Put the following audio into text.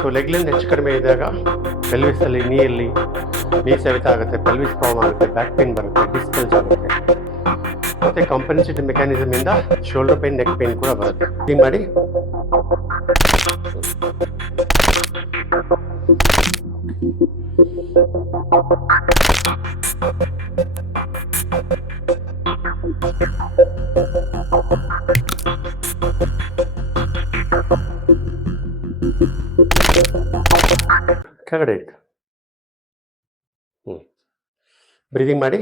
So leg length ಹೆಚ್ಚು ಕಡಿಮೆ ಇದ್ದಾಗ ಪೆಲ್ವಿಸಲ್ಲಿ ನೀ ಸೆವೆತ ಆಗುತ್ತೆ, ಪೆಲ್ವಿಸ್ ಪ್ರಾಬ್ಲಮ್ ಆಗುತ್ತೆ, ಬ್ಯಾಕ್ ಪೇನ್ ಬರುತ್ತೆ, ಡಿಸ್ಟೆನ್ಸ್ ಆಗುತ್ತೆ. ಮತ್ತು ಕಾಂಪೆನ್ಸೇಟಿವ್ ಮೆಕ್ಯಾನಿಸಮಿಂದ ಶೋಲ್ಡರ್ ಪೇನ್, ನೆಕ್ ಪೇನ್ ಕೂಡ ಬರುತ್ತೆ. ಹಿಂಗೆ ಮಾಡಿ ಕೆಳಗಡೆ ಇಟ್ಟು ಬ್ರೀದಿಂಗ್ ಮಾಡಿ.